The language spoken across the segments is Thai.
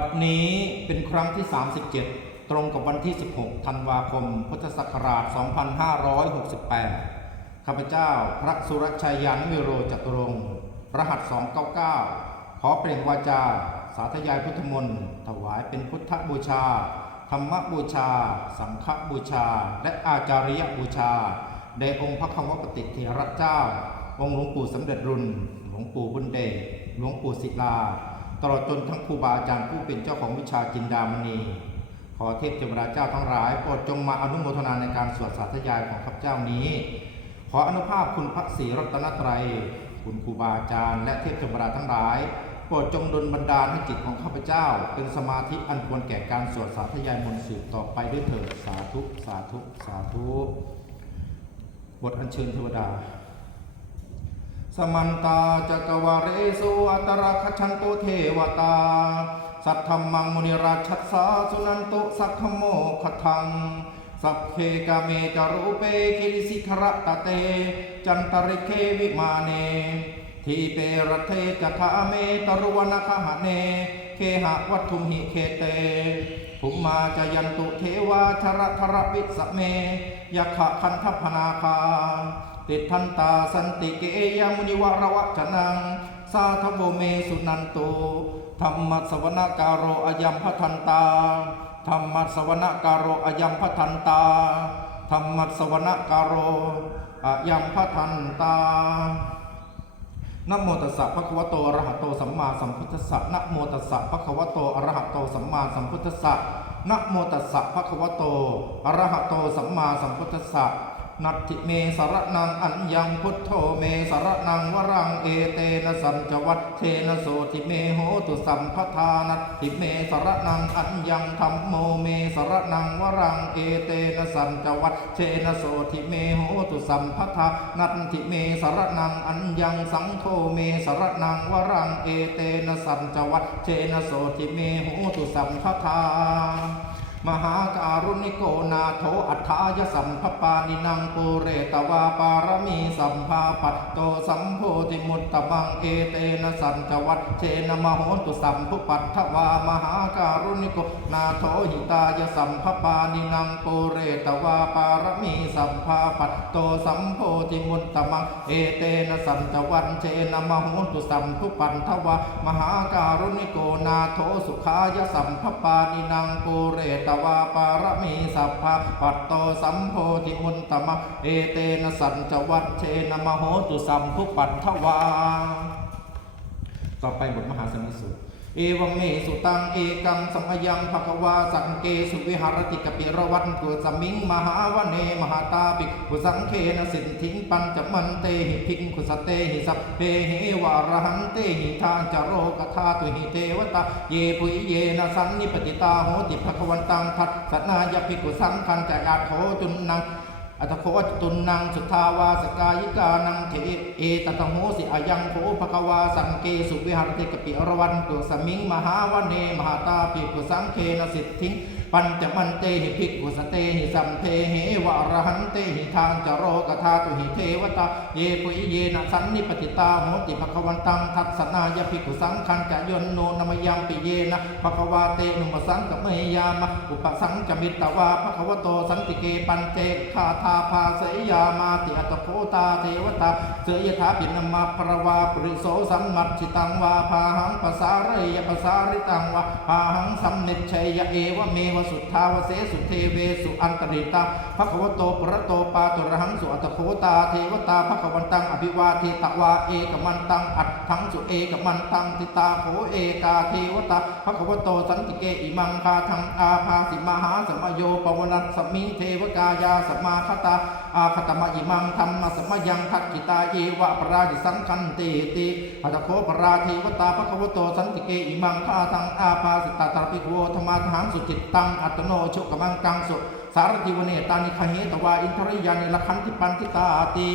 บัดนี้เป็นครั้งที่ 37 ตรงกับวันที่ 16 ธันวาคม พุทธศักราช 2568 ข้าพเจ้าพระสุรชัยยานวิโรจตุรงรหัส 299 ขอเปล่งวาจา สาธยายพุทธมนต์ ถวายเป็นพุทธบูชา ธรรมบูชา สังฆบูชา และอาจาริยบูชาแด่องค์พระคำวปฏิเทระเจ้า องค์หลวงปู่สมเด็จรุ่นหลวงปู่บุญเดชหลวงปู่ศิลา ตลอดจนทั้งครูบาอาจารย์ผู้เป็นเจ้าของวิชาจินดามณี ขอเทพเทวดาเจ้าทั้งหลายโปรดจงมาอนุโมทนาในการสวดสาธยายของข้าพเจ้านี้ ขออนุภาพคุณพระศรีรัตนตรัย คุณครูบาอาจารย์และเทพเทวดาทั้งหลายโปรดจงดลบันดาลให้จิตของข้าพเจ้า เป็นสมาธิอันควรแก่การสวดสาธยายมนต์สืบต่อไปด้วยเถิดสาธุสาธุสาธุบทอัญเชิญเทวดา สมันตาจักวาเรสุอัตระคชันตุเทวตา สัทธมมังมุนิราชัสสาสุนันตุสักขโมขทัง สัพเพกาเมจารูเปคิริสิขระตะเต จันตริเควิมาเน ทีเปรเทจทาเมตรุวนาคหะเน เคหะวัตถุหิเคเตภุมมาจยันตุเทวาชระทรวิสเมยขะคันทพนาคา ติทันตาสันติเกยมุนิวรวัจนัง สาธโวเมสุนันโตธรรมสวนาการโรอยัมพทันตาธรรมสวนาการโรอยัมพทันตาธรรมสวนาการโรอยัมพทันตานโมตัสสะภะคะวะโตอะระหะโตสัมมาสัมพุทธัสสะนโมตัสสะภะคะวะโตอะระหะโตสัมมาสัมพุทธัสสะนโมตัสสะภะคะวะโตอะระหะโตสัมมาสัมพุทธัสสะ นัตถิเมสรนังอัญญังพุทโธเมสรนังวรังเอเตนะสัญจวัตเทนะโสทิเมโหตุสัมปทานัตถิเมสรนังอัญญังธัมโมเมสรนังวรังเอเตนะสัญจวัตเทนะโสทิเมโหตุสัมปทานัตถิเมสรนังอัญญังสังโฆเมสรนังวรังเอเตนะสัญจวัตเทนะโสทิเมโหตุสัมปทา มหาการุณิโกนาโถอัฏฐายสัมภปานินังปุเรตวาปารมีสัมภาปัตโตสัมโพธิมุตตมังเอเตนะสัญจวัตเชนะมโหตุสัมภุปัตถวามหาการุณิโกนาโถหิตายสัมภปานินังปุเรตวาปารมีสัมภาปัตโตสัมโพธิมุตตมังเอเตนะสัญจวัตเชนะมโหตุสัมภุปัตถวามหาการุณิโกนาโถสุขายสัมภปานินังปุเรตวาปารมีสัพพะปัตโตสัมโพธิมุนตมะเอเตนะสัญจวัตเชนะมโหตุสัมภุปัตถวา ต่อไปบทมหาสมิสุ เอวเมสุตังเอกังสัมยังภควาสังเกสุวิหารติกปิรวันตุสมิงมหาวเนมหาตาปิกุสังเคนะสินทิงปัญจมันเตหิพิงคุสเตหิสัพเพเหวารหันเตหิทานจโรกธาตุหิเทวตาเยปุยเยนะสันนิปติตาโหติภควันตังทัสนายภิกุสังคันจะอาโถจุนนัง อัตโควัจตุนนางสุทาวาสกายิกานังเทเอตตะโหสิอายังโภภควาสังเกสุวิหารติกปิอรวันตุสมิงมหาวเนมหาตาปิกุสังเคนสิทธิง ปัญจมันเตหิภิกขุสเตหิสัมเทเหวะระหันเตหิทางจโรกธาตุหิเทวตาเยปุยเยนะสันนิปติตาโหติภควันตังทัศนายภิกขุสังคันจะยนโนนมยังปิเยนะภควาเตนุมสังกเมยามะอุปสังจมิตตวาภควโตสันติเกปันเจคาทาภาเสยามาติอัตโคตาเทวตาเสยถาปินมาปรวาปริโสสัมมัจจิตังวาพาหังปสาเรยปสาริตังวาพาหังสัมนิชัยเอวเมวสุทธาวเสสุเทเวสุอันตริตาภควโตปรโตปาตุระหังสุอัตโคตาเทวตาภควันตังอภิวาเทตวาเอกมันตังอัดทังสุเอกมันตังติตาโขเอกาเทวตาภควโตสันติเกอิมังคาทังอาภาสิมหาสมโยปวนัสสมิงเทวกายาสมาคตาอาคตมะอิมังธรรมสมยังทักกิตาเยวะปราดิสังคันเตติอัตโคปราเทวตาภควโตสันติเกอิมังคาทังอาภาสิตาตาปิโวธรรมาทังสุจิตตังอัตโนชุกมังกังสุสารติวเนตานิคเหตวาอินทริยานิลคันติปันติตาติ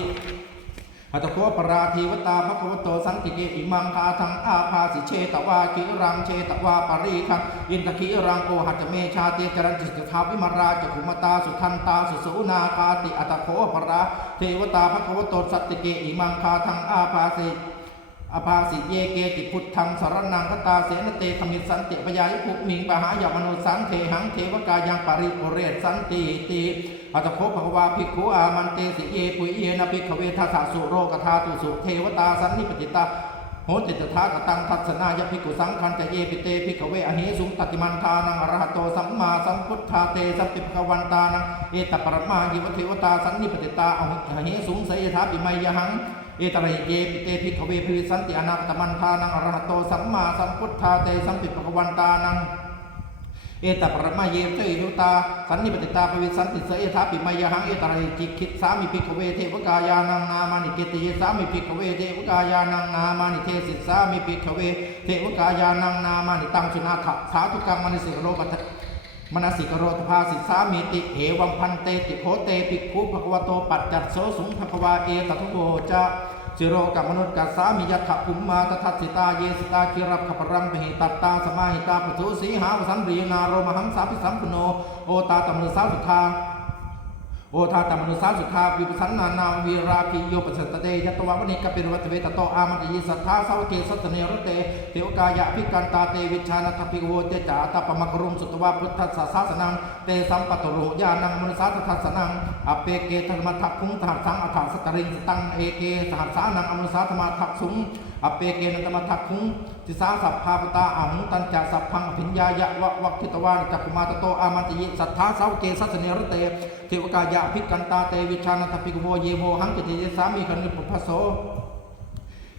อัตโคปราทีวตาภควโตสันติเกอิมังคาทังอาภาสิเชตวาคิรังเชตวาปารีคังอินทคิรังโอหัจเมชาเตจรันจิสทาวิมาราจคุมตาสุทันตาสุสูนาคาติอัตโคปราเทวตาภควโตสัตติเกอิมังคาทังอาภาสิ อภาสิเยเกติพุทธังสารนังคตาเสนเตธมิสันติปยายภุมิงปหายามนุสันเทหังเทวกายังปริปุเรศสันติติปัตโคภควาภิกขุอามันเตสิเยปุยเยนะภิกขเวทัสสุโรกธาตุสุเทวตาสันนิปติตาโหติตถากตังทัศนายภิกขุสังคันจะเยปิเตภิกขเวอหิสุงตติมันทานังอรหัตโตสัมมาสัมพุทธาเตสัมปิภกวันตานังเอตปรมาหิวเทวตาสันนิปติตาอหิสุงเสยถาปิไมยหัง เอตระเยปิเตภิกขเวภิวิสันติอนาคตมันทานังอรหัตโตสัมมาสัมพุทธาเตสัมปิภกวันตานังเอตปรมาเยเตยุตาสันนิปติตาปวิสันติเสยถาปิมายหังเอตระจิคิดสามิภิกขเวเทวกายานังนามานิเกติเยสามิภิกขเวเทวกายานังนามานิเทสิสามิภิกขเวเทวกายานังนามานิตังสุนาถะสาธุกังมนิสิโรปัต มนสิกโรธภาสิสามิติเหวังพันเตติโคเตปิกขุภควโตปัจจัตโสสุงภควาเอตทุโกจะสิโรกับมนุษย์กัสสามิยัตถภุมมาตทัสสิตาเยสิตาคิรับขปรังปหิตัตตาสมาหิตาปทุสีหาวสันรีนาโรมหังสาพิสัมปโนโอตาตมนุสาสุทา โอทาตมนุสาสุขาวิปัสสนนานาวีราคิโยปัสสตเตยตวะวณิกปิรวัตเวตโตอามันติยิสัทธาสาวเกสัตเนรเตเทวกายะภิกันตาเตวิชานัทปิโวเตจาตปมกรุมสุตวะพุทธัสสะสาสนังเตสัมปตโรญาณังมนุสาทัสสนังอเปเกธรรมทักคุงทหัสสังอัฏฐสตริงสตังเอเกสหัสสานังอมนุสาธรรมทักสุงอเปเกนันตมทักคุง ทิสาสัพพาปตาอาหุตัญจะสัพพังอภิญญายะวะวัคคิตวานจักขุมาตโตอามันติยิสัทธาสาวเกสัตเนรเตเทวกายะภิกันตาเตวิชานัตปิกโวเยโมหังกิติเยสามีคันุปภัสโส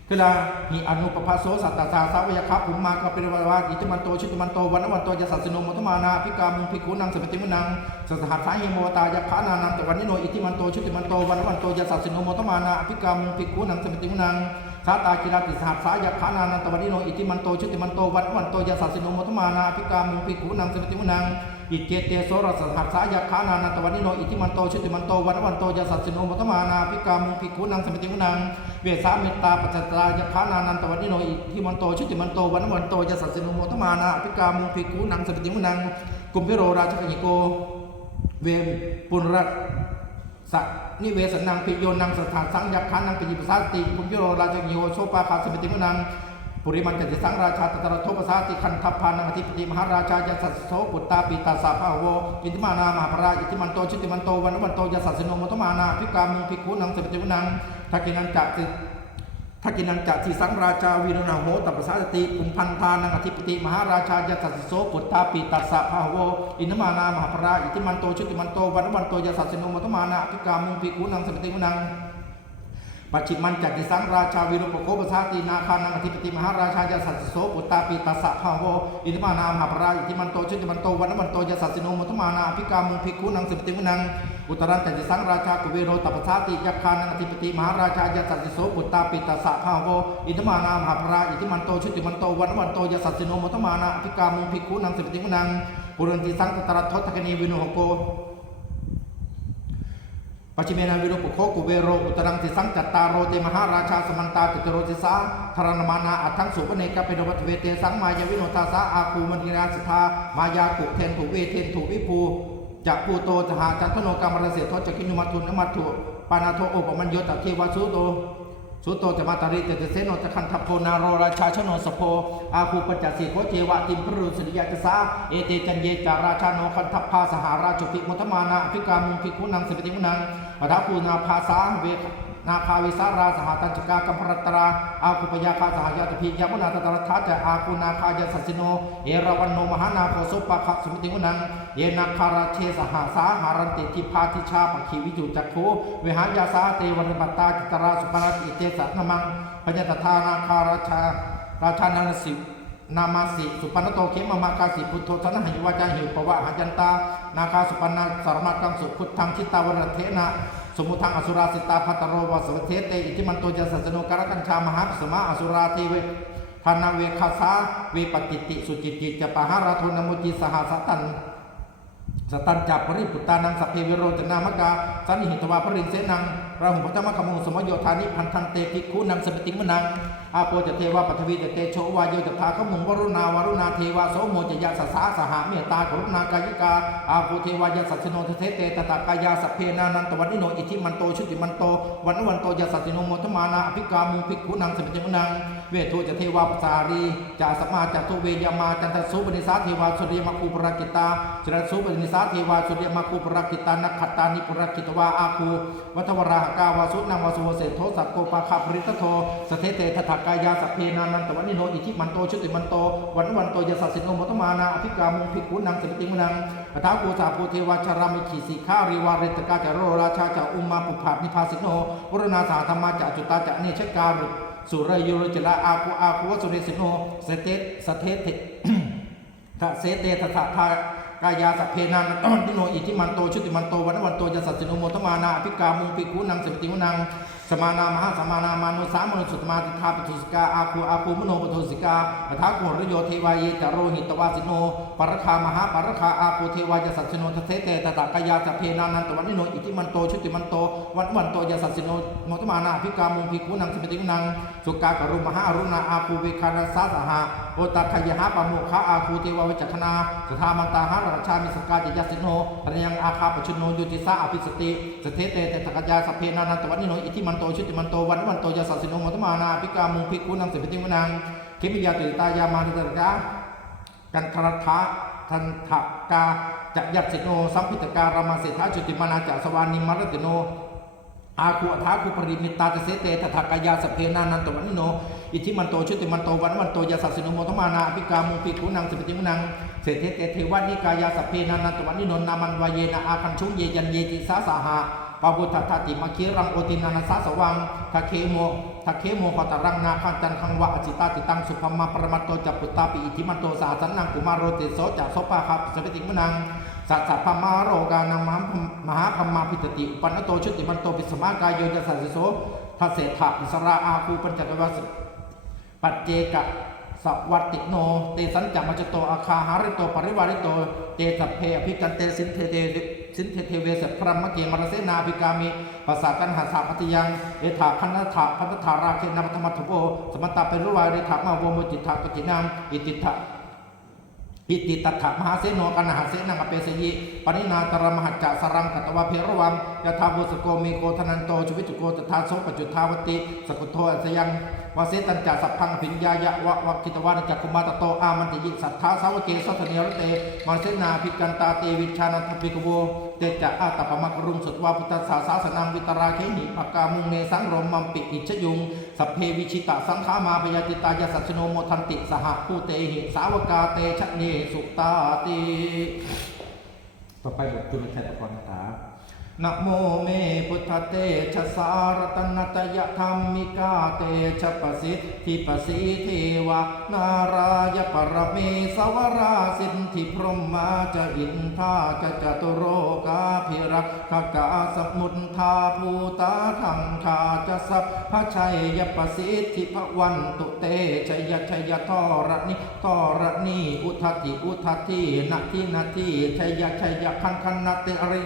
คือลาหิอนุปภัสโสสัตตาสาสาวยคับภุมมากะปิรวาวาอิติมันโตชิตมันโตวันวันโตยสัสสิโนมุตมานาภิกามุงภิกขุนังสมติมุนังสัสหัสสาหิโมตายะขานานังตวันนิโนอิติมันโตชิตมันโตวันวันโตยสัสสิโนมุตมานาภิกามุงภิกขุนังสมติมุนัง สาตากิราติสหัสสายะขานานังตวันนิโนอิติมันโตชิตมันโตวันวันโตยสัสสิโนมุตมานาภิกามุภิกขุนังสมติมุนังอิเจเตโสรสหัสสายาคานานันตวันนิโนอิติมันโตชุติมันโตวันวันโตยาสัสสิโนมัตมานาภิกามุภิกขุนังสมิติมุนังเวสามิตาปัจจตรายาคานานันตวันนิโนอิติมันโตชุติมันโตวันวันโตยาสัสสิโนมัตมานาภิกามุภิกขุนังสมิติมุนังกุมพิโรราชกนิโก เวปุณรัต สักนิเวสนังปิโยนังสถานสังยักขานังปิยิปสาติภุมพิโรราชกิโยโชปาคาสมิติมุนังปุริมันจติสังราชาตตระโทปสาติคันทัพพานังอธิปติมหาราชายัสัสโสปุตตาปิตาสาภาโวอิติมานามหาปราอิติมันโตชิติมันโตวันวันโตยสัสสิโนมตมานาภิกามุภิกขุนังสมิติวนังทักกินันจักติ ทักินันจักทีสังราชาวีรนาโหตัปปสาติปุมพันธานังอธิปติมหาราชายาสัสโสปุตตาปิตาสาภาโวอิติมานามหาปราอิติมันโตชิติมันโตวันวันโตยาสัสสิโนมตมานาภิกามุภิกขุนังสมติวนังปัจฉิมันจักติสังราชาวิรุปโคปสาตินาคานังอธิปติมหาราชายาสัสสิโสปุตตาปิตัสสะภาโวอิติมานามหาปราอิติมันโตชุติมันโตวันวันโตยาสัสสิโนมุตมานาภิกามุภิกขุนังสิปติวนัง อุตรันจักติสังราชากุเวโรตัปสาติยักขานังอธิปติมหาราชายาสัสสิโสปุตตาปิตัสะภาโวอิติมานามหาปราอิติมันโตชุติมันโตวันวันโตยาสัสสิโนมุตมานาภิกามุภิกขุนังสิปติวนังปุเรนติสังตตรัททกนีวินุหโกปัจฉิเมนาวิโรุปโคกุเวโรอุตรังติสังจัตตาโรเตมหาราชาสมันตาติตโรติสาธารณมานาอัตถังสุปเนกเป็นวัตเวเตสังมายาวิโนทาสาอาคูมณีราสธามายากุเทนถูเวเทนถูวิภู จักภูโตจหาจันทโนกรรมรเสทจักินุมัทุนนมัตถุปานาโทโอปมัญโยตเทวสุโตสุโตจะมาตริเตเตเสโนจะคันทัพโพนาโรราชาชโนสโพอาคูปัจจสิโคเทวะติมพรุสุริยาจสาเอเตจันเยจาราชาโนคันทัพพาสหาราชภิมุทมานาภิกามุภิกขุนังสปิติมุนังอัพูนาภาษาเว นาคาวิสาราสหตัญจกากัมพรตราอาคุปยาคาสหยาตพิยามุนาตตรัฐาจะอาคุนาคายสัสสิโน เอราวันโนมหานาโคสุปะขะสมิติมุนัง เยนาคาราเชสหาสาหารันติทิพาทิชาปะขีวิจุจักโคเวหายาสาเตวันบัตตาจิตราสุปาราติเตสัตนมังพญาตถานาคาราชาราชานันสินามาสิสุปันโตเขมมากาสิพุทโธธนะหิวาจาหิวปวะหัจันตา นาคาสุปันนาสารมากังสุพุทธังชิตาวรเทนะสมุทังอสุราสิตาพัตโรวสวเทเตอิทิมันโตจะสัสโนการกัญชามหาสมาอสุราเทเวทานาเวคาสาเวปกิติสุจิติจะปะหาราโทนมุจิสหสตันสตันจับปริปุตตานังสัพเพวโรจนามกาสันหิตวาพรินเสนังราหุพัทมะขโมงสมโยธานิพันธันเตภิกขุนังสมติมนังอาโปจะเทวาปัทวีจะเตโชวายโยจะทาขมุงวรุณาวรุณาเทวาโสโมจะยะสสาสหาเมตตากรุณากายิกาอาโปเทวายะสัสสิโนเทเตตตากายาสพเพนานันตวันนิโนอิทิมันโตชุติมันโตวันวันโตยะสัสสิโนโมทมานาอภิกามุภิกขุนังสมติมนังเวทุจะเทวาปสารีจะสมมาจะทุเวยามาจันทสุบนิสาเทวาสุริยมคูปรกิตาจรสุบนิสาเทวาสุริยมคูปรกิตานักขตานิปรกิตวาอาคูวัทวราหกาวาสุนังวาสุวเศโทสัพโกปาคาปริตโทสเทเตทถากายาสพเพนานันตวันิโนอิทิมันโตชุติมันโตวันวันโตยะสัสสิโนมทมานาอภิกามุงภิกขุนังสมติงมนังอัฐากูสาภูเทวาชารามิขีสิขาริวาริตกาจารโรราชาจาอุมมาปุภานิพาสิโนวรณาสาธรรมาจจุตาจเนชการุสุรยุรจละอาคูอาคูวสุเรสิโนสเตสเทเททะเสเตทะทะทา กายาสพเพนันตอนทิโนอิทิมันโตชุติมันโตวันวันโตยสัสสิโนโมทมานาอภิกามุงปิกุนังสมติวนังสมานามหาสมานามานุสามนุสุตมาติธาปทุสิกาอาคูอาคูมโนปทุสิกาอัฐาโกรโยเทวายเยจโรหิตวาสิโนปรคามหาปรคาอาคูเทวายสัสสิโนทเสเตทะทะกายาสพเพนันตวันนิโนอิทิมันโตชุติมันโตวันวันโตยสัสสิโนโมทมานาอภิกามุงปิกุนังสมติวนังสุกากรุมหาอรุณาอาคูเวคานาสาสหะ โอตัคยหาปะโมคะอาคูเทววิจักขณาสถามันตาหาราชามิสกาจยสิโนปริยังอาคาปชุนโนยุติสาอภิสติสเทเตเตตกยาสเพนานันตวันนิโนอิทิมันโตชุติมันโตวันวันโตยาสัสิโนมัตมานาภิกามุภิกุนังสิปติวนังคิมิยาตุตายามานิตระกากันครทะทันทกาจักยัตสิโนสัมพิตการามาเสถาจุติมานาจัสวานิมารติโนอาคูอัฐาคูปริมิตาเสเตตถากายาสเพนานันตวันนิโน อิทิมันโตชุติมันโตวันวันโตยาสัสสิโนโมทมานาอภิกามุปิคุนังสิปติมุนังเศรษฐเตเทวานิกายาสพเพนานันตวันนิโนนามันวายเยนะอาคันชุเยยันเยติสาสาหะปาบุตตติมาคีรังโอตินานาสาสวังทะเคโมทะเคโมปตรังนาคันจันคังวะอจิตาติตังสุภมาปรมัตโตจัปปุตตาปิอิทิมันโตสาสันนังกุมารโรติโสจัโสปาคับสปิติมุนังสัตสัพมาโรกานังมหามหาคัมมาพิตติอุปันนโตชุติมันโตปิสมากายโยจัสสิโสทัเสถะอิสราอาคูปัญจกวัส ปัจเจกะสวัติโน เตสัญจมัจจโตอาคาหาริโตปริวาริโต เตสัพเพอภิกันเตสินเทเตสินเทเทเวสพรมเกมรเสนาภิกามิภาษากันหาสาพัทยัง เอถาคันธาพันธาราเคนาปธรรมทโวสมตตาเป็นรุวายเรถามาโวโมจิตถากจินามอิติถะอิติตัถะมหาเสโนกันหาเสนังอเปสยิปนินาตรมหัจจสรังกตวะเพรวังยะทาวุสโกมีโกธนันโตชวิจุโกตถาโสปจุทาวติสกุโทอัสยัง วาเสตัญจาสัพพังปิญญายะวะวะกิตวานจักคุมาตโตอามันติยิสัทธาสาวเกสัทเนรเตมาเสนาภิกันตาเตวิชานันทปิกโวเตจะอาตปะมะกรุงสุตวาพุทธศาสาสนังวิตราเคหิภกามุงเนสังรมมัมปิอิชยุงสัพเพวิชิตะสังขามาพยาติตายสัสสโนโมทันติสหผู้เตหิสาวกาเตชะเนสุตาติต่อไปบทจุลแทนก่อนนะครับ นะโมเมพุทธเตชะสารตนัตยธรรมิกาเตชะปะสิทธิปสีเทวานารายปรเมสวราสิทธิพรหมาจะอินทาจะจตุโรกาภิรักขกาสมุนทาภูตาทังคาจะสัพพชัยยปสิทธิพวันตุเตชยชยทรนิทรณีอุทติอุทตินาทินาทิชยชยคันคันนาเตริ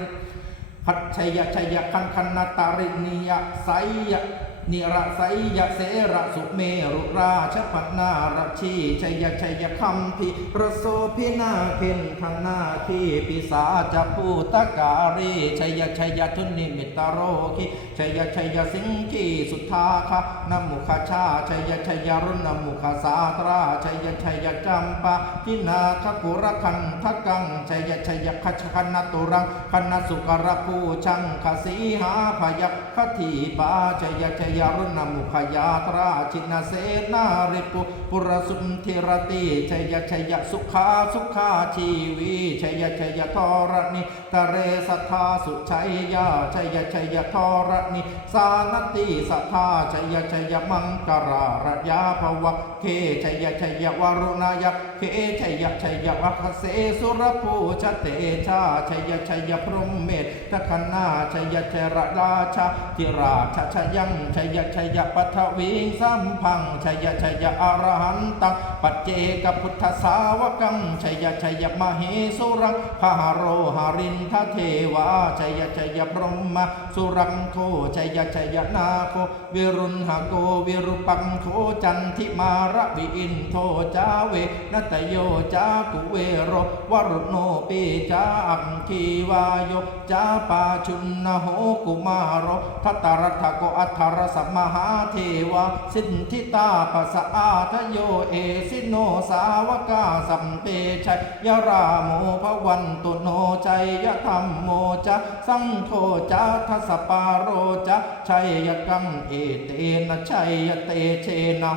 พัชยชัยคันคันนาตารินียไสยะ นิระไสยเสระสุเมรุราชพัฒนารชีชัยชัยคัมพิระโสพินาเพ็นทางนาคีปิสาจะพูตการีชัยชัยทุนิมิตโรคิชัยชัยสิงคีสุทธาคะนมุขชาชัยชัยรุณมุขสาตราชัยชัยจัมปะพินาคกุรคันทกังชัยชัยขชคันนตุรังคันสุกรภูชังคสีหาพยัคฆทีปาชัยชัยยรุณมุขยาตราชินาเสนาริปุปุรสุมธิรติชัยชัยสุขาสุขาชีวีชัยชัยทรณิตเรสัทธาสุชัยยาชัยชัยทรณิสานติสัทธาชัยชัยมังกราระยาภวะเคชัยชัยวรุณายะเคชัยชัยวัคเสสุรภูชเตชาชัยชัยพรหมเมตทคนาชัยชัยราชาธิราชชยังชัยยชัยปัทวิงสัมพังชัยชัยอรหันตังปัจเจกพุทธสาวกังชัยชัยมเหสุรังพาโรหารินทเทวาชัยชัยพรหมสุรังโคชัยชัยนาโควิรุณหโกวิรุปังโคจันทิมาระวิอินโทจาเวนัตโยจากุเวโรวรุโนปีจาอังคีวายโยจาปาชุนนโหกุมารโรทัตตรัตโกอัทรสมมหาเทวะสินทิตาปัสสะอาทโยเอสิโนสาวกาสัมเปชัยยราโมภวันตุโนชัยยธรรมโมจะสังโฆจะทัสสปาโรจะชัยยกังเอเตนะชัยยเตเชนะ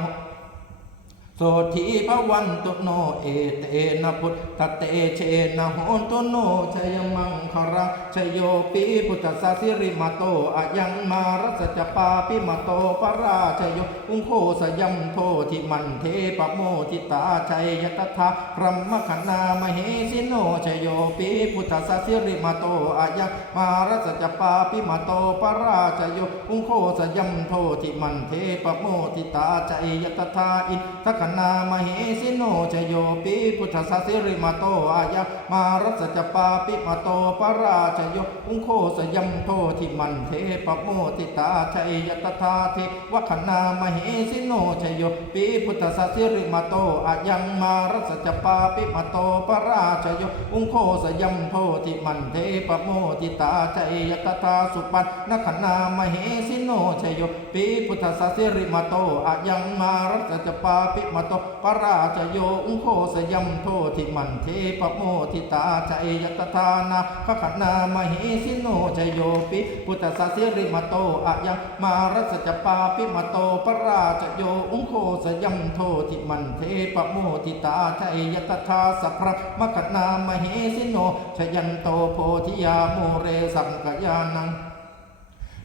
โสธีพวันตุโนเอเตนะพุทธเตเชนะโหนตุโนชยมังคารังชโยปีพุทธสาสิริมาโตอะยังมารัสจปาปิมาโตปราชโยอุงโคสยัมโททิมันเทปโมทิตาชัยยตถาพรหมคณามเหสิโนชโยปีพุทธสาสิริมาโตอะยังมารัสจปาปิมาโตปราชโยอุงโคสยัมโททิมันเทปโมทิตาชัยยตถาอิทักขณามเหสิโนชโยปิพุทธสัสิริมาโตอายะมารัสจปาปิมาโตปราชโยอุงโคสยัมโททิมันเทปโมติตาชัยยตถาเทวคณามเหสิโนชโยปิพุทธสัสิริมาโตอายังมารัสจปาปิมาโตปราชโยอุงโคสยัมโททิมันเทปโมติตาชัยยตถาสุปันนคณามเหสิโนชโยปิพุทธสัสิริมาโตอายังมารัสจปาปิมาตปราชโยอุโคสยัมโททิมันเทปโมทิตาใจยตทานาขขณามหิสิโนชโยปิพุทธสสิริมโตอะยังมารัสจปาปิมโตปราชโยอุโคสยัมโททิมันเทปโมทิตาใจยตทาสัพพะมขณามหิสิโนชยันโตโพธิยาโมเรสังกยานัง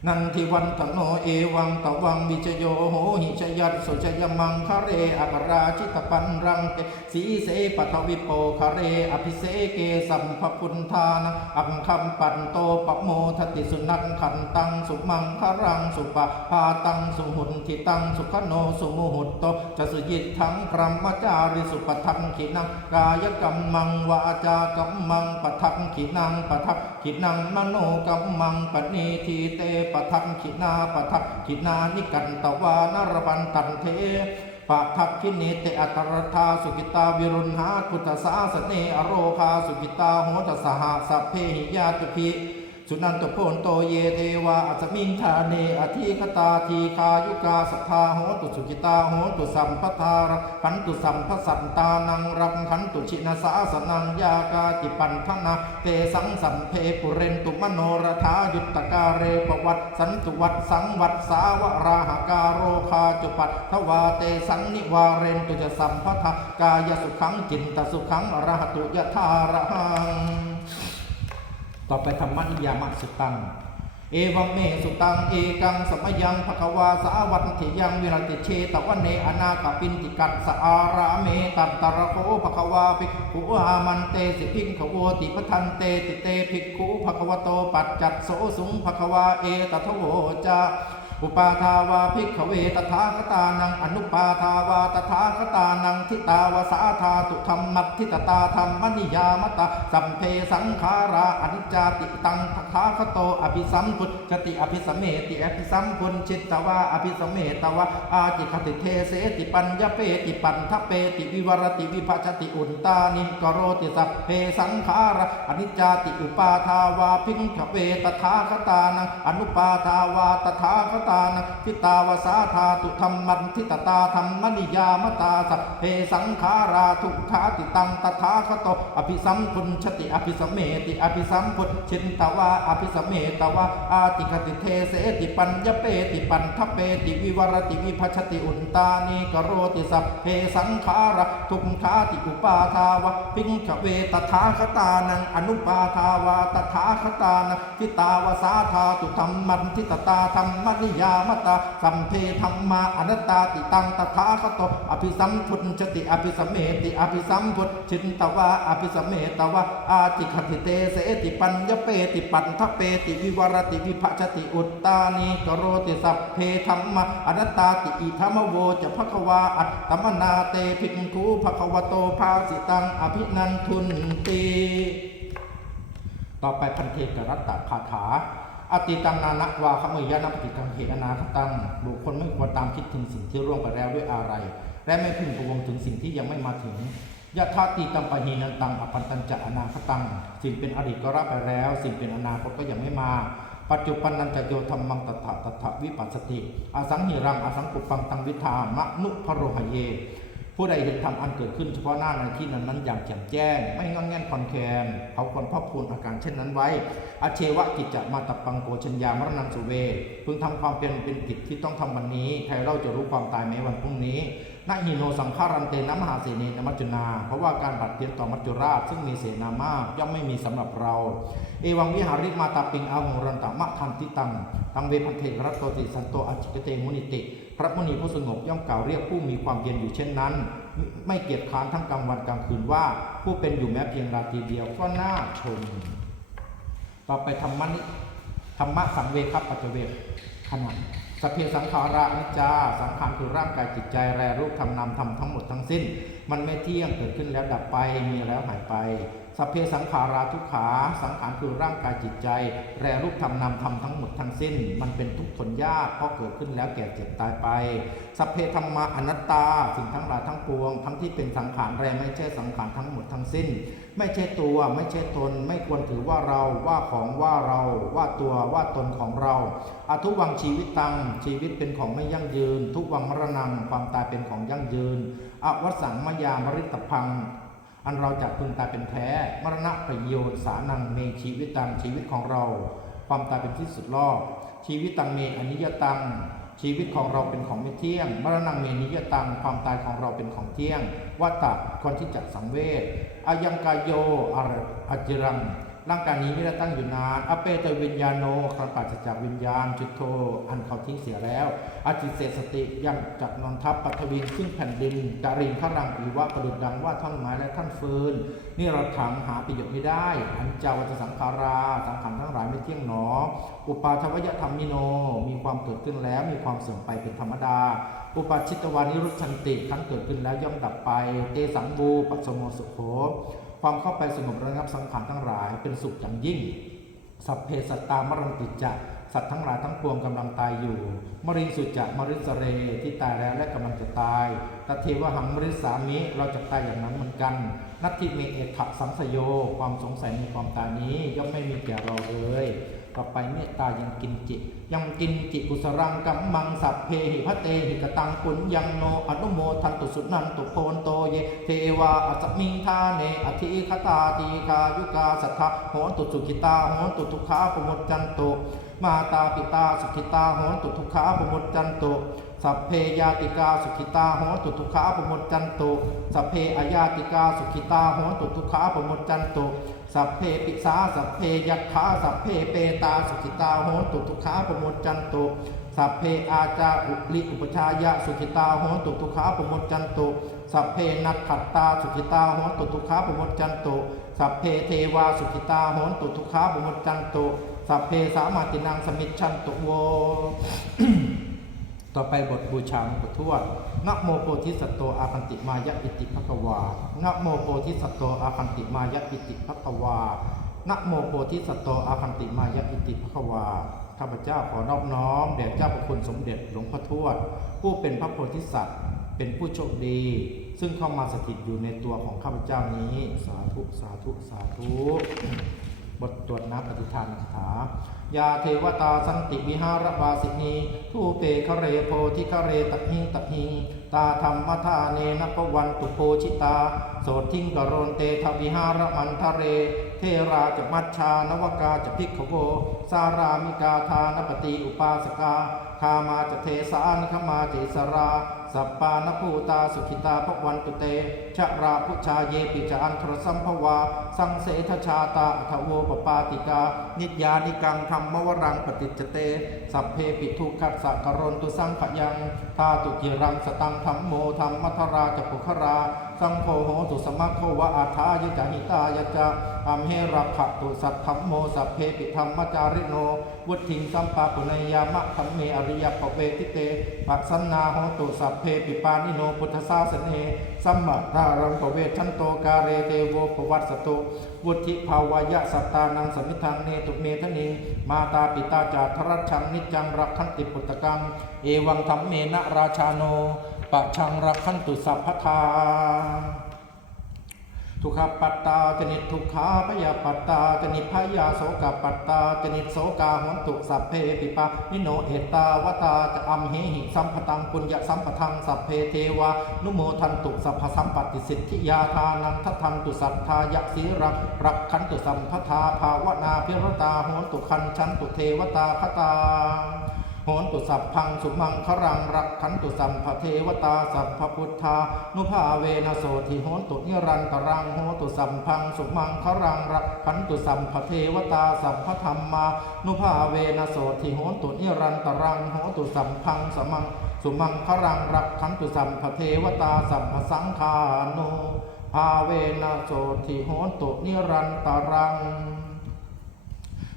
นันทิวันตโนเอวังตวังวิจโยโหหิชยัตสุชยมังคะเรอัปราชิตปันรังเตสีเสปทวิโปคะเรอภิเสเกสัมภพุนทานังอังคัมปันโตปโมทติสุนังขันตังสุมังคะรังสุปะพาตังสุหุนทิตังสุขโนสุมุหุตโตจะสุยิตทังพรหมจาริสุปทังขินังกายกัมมังวาจากัมมังปทังขินังปทังขินังมโนกัมมังปณีทีเตปปทังขินาปทักขินานิกันตวานารบันตันเทปะทักขิเนเตอัตรธาสุกิตาวิรุณหาคุตสาสเนอโรคาสุกิตาโหตสหสัพเพหิยาตุพิ สุนันตโพนโตเยเทวาอัสมิงธาเนอธิคตาทีคายุกาสัทธาโหตุสุกิตาโหตุสัมปทารักขันตุสัมปสันตานังรักขันตุชินาสาสนังยากาติปันทนาเตสังสัมเพปุเรนตุมโนรธายุตตกาเรปวัตสันตุวัตสังวัตสาวราหกาโรคาจุปัตทวาเตสังนิวาเรนตุจะสัมปทากายสุขังจินตสุขังอรหตุยะธาระหัง ต่อไปธรรมนิยามสุตัง เอวัมเมสุตัง เอกังสมยังภควาสาวัตถิยังวิรติเชตวันเนอนาคปินติกัสสอาราเมตัตตระโคภควาภิกขุอามันเตสิพิงขโวติปทันเตติเตภิกขุภควโตปัจจัตโสสุงภควาเอตทโวจา อุปาทาวาภิกขเวตถาคตานังอนุปาทาวาตถาคตานังทิตาวสาธาตุธรรมัตทิตตาธรรมนิยามตาสัมเพสังขาราอนิจจติตังทถาคโตอภิสัมพุทธติอภิสมเมติอภิสัมพุนชิตตวาอภิสมเมตวะอาจิคติเทเสติปัญญเปติปันทเปติวิวรติวิภัชติอุนตานิกโรติสัพเพสังขาราอนิจจติอุปาทาวาภิกขเวตถาคตานังอนุปาทาวาตถาคตานังทิตาวสาธาตุธรรมันทิตตาธรรมนิยามตาสัพเพสังขาราทุกขาติตังตถาคตอภิสัมพุนชติอภิสมเมติอภิสัมพุทชินตวาอภิสมเมตวาอาติกติเทเสติปัญญเปติปันทเปติวิวรติวิภัชติอุนตานิกโรติสัพเพสังขาราทุกขาติอุปาทาวะพิงขเวตถาคตานังอนุปาทาวาตถาคตานังทิตาวสาธาตุธรรมันทิตตาธรรมนิยามตาสัมเพธรรมาอนัตตาติตังตถาคตอภิสัมพุทธติอภิสมเมติอภิสัมพุทชินตวะอภิสมเมตวะอาติคติเตเสติปัญญเปติปันทเปติวิวรติวิภชติอุตตานิกโรติสัพเพธรรมะอนัตตาติอิธรรมโวจะภควาอัตตมนาเตภิกขุภควโตภาสิตังอภินันทุนตีต่อไปพันเทกรัตตคาถา อติตังนานะวาขมยานัปฏิกังเหอนาคตังบุคคลไม่ควรตามคิดถึงสิ่งที่ร่วงไปแล้วด้วยอะไร และไม่พึงประวงถึงสิ่งที่ยังไม่มาถึงยะธาติตังปะหีนันตังอปันตัญจะอนาคตัง สิ่งเป็นอดีตก็รับไปแล้ว สิ่งเป็นอนาคตก็ยังไม่มา ปัจจุบันนันจะโยธรรมังตถาตถาวิปัสสติอสังหิรังอสังกุปังตังวิธามะนุพโรหเย ผู้ใดเห็นธรรมอันเกิดขึ้นเฉพาะหน้าในที่นั้นนั้นอย่างแจ่มแจ้ง ไม่งอนแง่นคอนแคนเขาควรพอกพูนอาการเช่นนั้นไว้อาเชวะกิจจะมาตับปังโกชัญญามรณังสุเว พึงทำความเป็นเป็นกิจที่ต้องทำวันนี้ใครเราจะรู้ความตายแม้วันพรุ่งนี้นาหิโนสังฆารันเตนะมหาเสนีนมัจจุนา เพราะว่าการบัดเดียนต่อมัจจุราช ซึ่งมีเสนามากย่อมไม่มีสำหรับเรา เอวังวิหาริมาตาปิงอาหงรันตะมะทันติตัง ตังเวพันเทรัตโตติสันโตอจิกเตมุนิติ พระมุนีผู้สงบย่อมกล่าวเรียกผู้มีความเย็นอยู่เช่นนั้น ไม่เกียจค้านทั้งกลางวันกลางคืนว่า ผู้เป็นอยู่แม้เพียงราตรีเดียวก็น่าชม ต่อไปธรรมนิธรรมะสังเวคปัจเจเวคขณะสพเพสังขารานิจจาสังขารคือร่างกายจิตใจแรรูปทำนามทำทั้งหมดทั้งสิ้น มันไม่เที่ยงเกิดขึ้นแล้วดับไปมีแล้วหายไป สพเพสังขาราทุกขา สังขารคือร่างกายจิตใจแรรูปทำนามทำทั้งหมดทั้งสิ้น มันเป็นทุกข์ทนยากเพราะเกิดขึ้นแล้วแก่เจ็บตายไป สัพเพธรรมาอนัตตา สิ่งทั้งหลายทั้งปวง ทั้งที่เป็นสังขารแรไม่ใช่สังขารทั้งหมดทั้งสิ้น ไม่ใช่ตัวไม่ใช่ตน ไม่ควรถือว่าเราว่าของว่าเราว่าตัวว่าตนของเราอทุวังชีวิตตังชีวิตเป็นของไม่ยั่งยืน ทุกวังมรณังความตายเป็นของยั่งยืนอวสังมยามริตพัง อันเราจักพึงตายเป็นแท้มรณะประโยชน์สานังเมชีวิตตังชีวิตของเรา ความตายเป็นที่สุดรอบชีวิตตังเมอนิยตังชีวิตของเราเป็นของไม่เที่ยง มรณะเมนิยตังความตายของเราเป็นของเที่ยงวัตตะคนที่จัดสังเวชอายังกายโยอรอจิรัง ร่างกายนี้ไม่ได้ตั้งอยู่นานอเปเตวิญญาโนครั้งปราศจากวิญญาณจุดโทอันเขาทิ้งเสียแล้วอาจิเสสติยังจักนอนทับปัทวินซึ่งแผ่นดินดารินขรังอีวะประดุดดังว่าท่อนไม้และท่านฟืนนี่เราถังหาประโยชน์ไม่ได้ อันจาวัจสังขาราสังขารทั้งหลายไม่เที่ยงหนอ อุปาทวยธรรมิโน มีความเกิดขึ้นแล้วมีความเสื่อมไปเป็นธรรมดา อุปาชิตวานิรุชันติครั้นเกิดขึ้นแล้วย่อมดับไป เตสังบูปัสสโมสุโข ความเข้าไปสงบระงับสังขารทั้งหลายเป็นสุขอย่างยิ่ง สัพเพสัตตามรันติจะสัตว์ทั้งหลายทั้งปวงกำลังตายอยู่ มริสุจะมริสเรที่ตายแล้วและกำลังจะตายตเทวหังมริสามิเราจะตายอย่างนั้นเหมือนกัน นัตถิเมเอถะสังสโย ความสงสัยในความตายนี้ย่อมไม่มีแก่เราเลย ต่อไปเมตตายังกินจิ ยังกินจิกุสรังกัมมังสัพเพหิพะเตหิกตังปุญยังโนอนุโมทันตุสุนันตุโพนโตเยเทวาอัสมิงทาเนอธิคตาตีคายุกาสัทธะโหนตุสุขิตาโหนตุทุขาปมุจจันโตมาตาปิตาสุขิตาโหนตุทุขาปมุจจันโตสัพเพยาติกาสุขิตาโหนตุทุขาปมุจจันโตสัพเพอายาติกาสุขิตาโหนตุทุขาปมุจจันโต สัพเพปิสาสัพเพยัคขาสัพเพเปตาสุขิตาโหตุทุขาปมุจันตุสัพเพอาจาอุลิอุปชายะสุขิตาโหตุทุขาปมุจันตุสัพเพนักขัตตาสุขิตาโหตุทุขาปมุจันตุสัพเพเทวาสุขิตาโหตุทุขาปมุจันตุสัพเพสามาตินังสมิชันตุโว ต่อไปบทบูชาหลวงปู่ทวดนะโมโพธิสัตโตอาคันติมายะอิติภควานะโมโพธิสัตโตอาคันติมายะอิติภควานะโมโพธิสัตโตอาคันติมายะอิติภควาข้าพเจ้าขอนอบน้อมแด่เจ้าพระคุณสมเด็จหลวงพ่อทวด ผู้เป็นพระโพธิสัตว์เป็นผู้โชคดี ซึ่งเข้ามาสถิตอยู่ในตัวของข้าพเจ้านี้ สาธุสาธุสาธุ บทตรวจน้ำปฏิทานคาถา ยาเทวตาสันติวิหารวาสินีทูเปคะเรโพธิคะเรตหิงตหิง ตาธรรมทาเนนปวันตุโพชิตา โสทิงกโรนเตทวิหารมันทะเร เทราจะมัชชานวกาจะพิกขโวสารามิกาทานปฏิอุปาสกาคามาจะเทสานขมาเจสรา สัปปานภูตาสุขิตาภวันตุเต ชะราพุชาเยปิจาอันทรสัมภวา สังเสทชาตาอัทโวปปาติกา นิยานิกังธรรมวรังปฏิจเต สัพเพปิทุขัสสะกรนตุสังขยัง ทาตุกิรังสตังธรรมโมธรรมมัทราจปุครา สังโฆโหตุสมัคโควะอาทายจหิตายจะอัมเหรักขะตุสัทธัมโมสัพเพปิธรรมจาริโน วุฒิงสัมปาปุเนยามะธรรมเมอริยปเวทิเตปัสนาโหตุสัพเพปิปานิโนพุทธศาสเนสัมมาทารังปเวชันโตกาเรเทโวปวัตสตุวุฒิภาวายะสัตตานังสมิทังเนตุเมทนิมาตาปิตาจาทรัชชังนิจจังรักขันติปุตตกังเอวังธรรมเมนะราชาโน ปะชังรักขันตุสัพพทาทุกขปัตตาจนิทุกขาพยาปัตตาจนิพยาโสกปัตตาจนิโสกาหนตุสัพเพปิปะนิโนเอตาวตาจะอัมเหหิสัมปตังปุญญสัมปทังสัพเพเทวานุโมทันตุสัพพสัมปติสิทธิยาทานังทัทันตุสัทธายะสีรักรักขันตุสัมพทาภาวนาพิรตาโหนตุคันชันตุเทวตาคตา โหนตุสัพพังสุมังครังรักขันตุสัมภเทวตาสัพพพุทธานุภาเวนะโสทิโหนตุนิรันตรังโหตุสัมพังสุมังครังรักขันตุสัมภเทวตาสัพพธรรมานุภาเวนะโสทิโหนตุนิรันตรังโหตุสัมพังสมังสุมังครังรักขันตุสัมภเทวตาสัพพสังฆานุภาเวนะโสทิโหนตุนิรันตรัง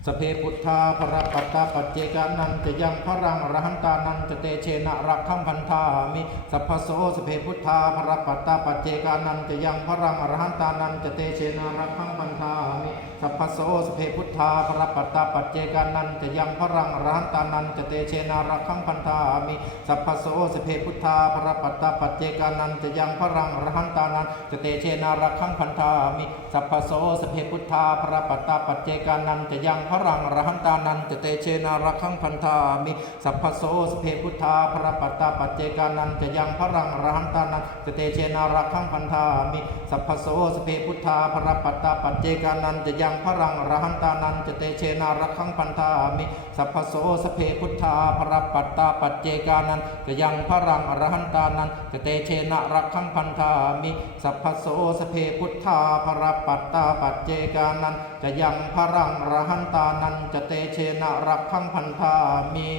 สเพพุทธาภรปัตตาปัจเจกานันจะยังพรังอรหันตานันจะเตเชนะรักขังพันธามิสัพพโสสเพพุทธาภรปัตตาปัจเจกานันจะยังพรังอรหันตานันจะเตเชนะรักขังพันธามิสัพพโสสเพพุทธาภรปัตตาปัจเจกานันจะยังพรังอรหันตานันจะเตเชนะรักขังพันธามิสัพพโสสเพพุทธาภรปัตตาปัจเจกานันจะยังพรังอรหันตานันจะเตเชนะรักขังพันธามิสัพพโสสเพพุทธาภรปัตตาปัจเจกานันจะยังพรังอรหันตานันจะเตเชนารักขังพันธามิสัพพโสสเพพุทธาภระปัตตาปัจเจกานันจะยังพรังอรหันตานันจะเตเชนารักขังพันธามิสัพพโสสเพพุทธาภระปัตตาปัจเจกานันจะยังพรังอรหันตานันจะเตเชนารักขังพันธามิสัพพโสสเพพุทธาภระปัตตาปัจเจกานันจะยังพรังอรหันตานันจะเตเชนะรักขังพันธามิสัพพโสสเพพุทธาภระปัตตาปัจเจกานันจะยังพรังอรหันตานันจะเตเชนะรักขังพันธามิ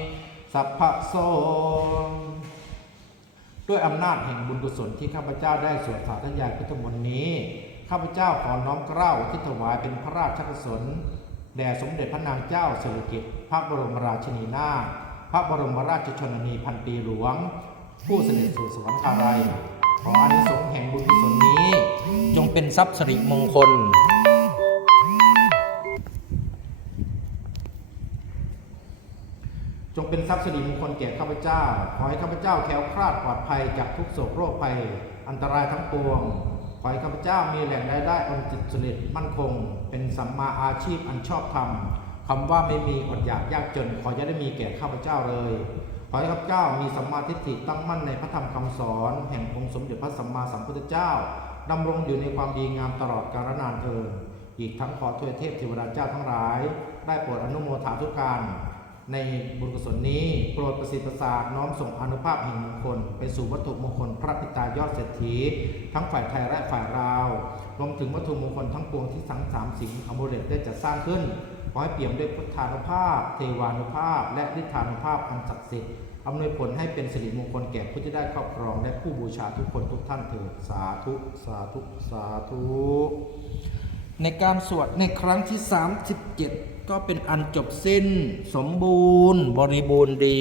สัพพโสด้วยอำนาจแห่งบุญกุศลที่ข้าพเจ้าได้สวดสาธยายพุทธมนต์นี้ ข้าพเจ้าขอน้อมเกล้าที่ถวายเป็นพระราชกุศลแด่สมเด็จพระนางเจ้าสิริกิติ์พระบรมราชินีนาถพระบรมราชชนนีพันปีหลวง ผู้เสด็จสู่สวรรคาลัยขออานิสงส์แห่งบุญกุศลนี้ จงเป็นทรัพย์สิริมงคล งเป็นทรัพย์สิริมงคลแก่ข้าพเจ้า ขอให้ข้าพเจ้าแคล้วคลาดปลอดภัยจากทุกโศกโรคภัย อันตรายทั้งปวง ขอให้ข้าพเจ้ามีแหล่งรายได้อันจิตสุริตมั่นคง เป็นสัมมาอาชีพอันชอบธรรมคำว่าไม่มีอดอยากยากจน ขอจะได้มีแก่ข้าพเจ้าเลย ขอให้ข้าพเจ้ามีสัมมาทิฏฐิตั้งมั่นในพระธรรมคำสอน แห่งองค์สมเด็จพระสัมมาสัมพุทธเจ้าดำรงอยู่ในความดีงามตลอดกาลนานเทินอีกทั้งขอทวยเทพเทวดาเจ้าทั้งหลาย ได้โปรดอนุโมทนาทุกการ ในบุญกุศลนี้โปรดประสิทธิ์ประสาทน้อมส่งอนุภาพแห่งมงคลไปสู่วัตถุมงคลพระปิตายอดเศรษฐี ทั้งฝ่ายไทยและฝ่ายลาว รวมถึงวัตถุมงคลทั้งปวงที่ทั้งสามสิงอมเลตได้จัดสร้างขึ้นขอให้เปี่ยมด้วยพุทธานุภาพ เทวานุภาพ และฤทธานุภาพอันศักดิ์สิทธิ์อำนวยผลให้เป็นสิริมงคลแก่ผู้ที่ได้ครอบครอง และผู้บูชาทุกคนทุกท่านเถิดสาธุสาธุสาธุ ในการสวดในครั้งที่ 37 ก็เป็นอันจบสิ้นสมบูรณ์บริบูรณ์ดี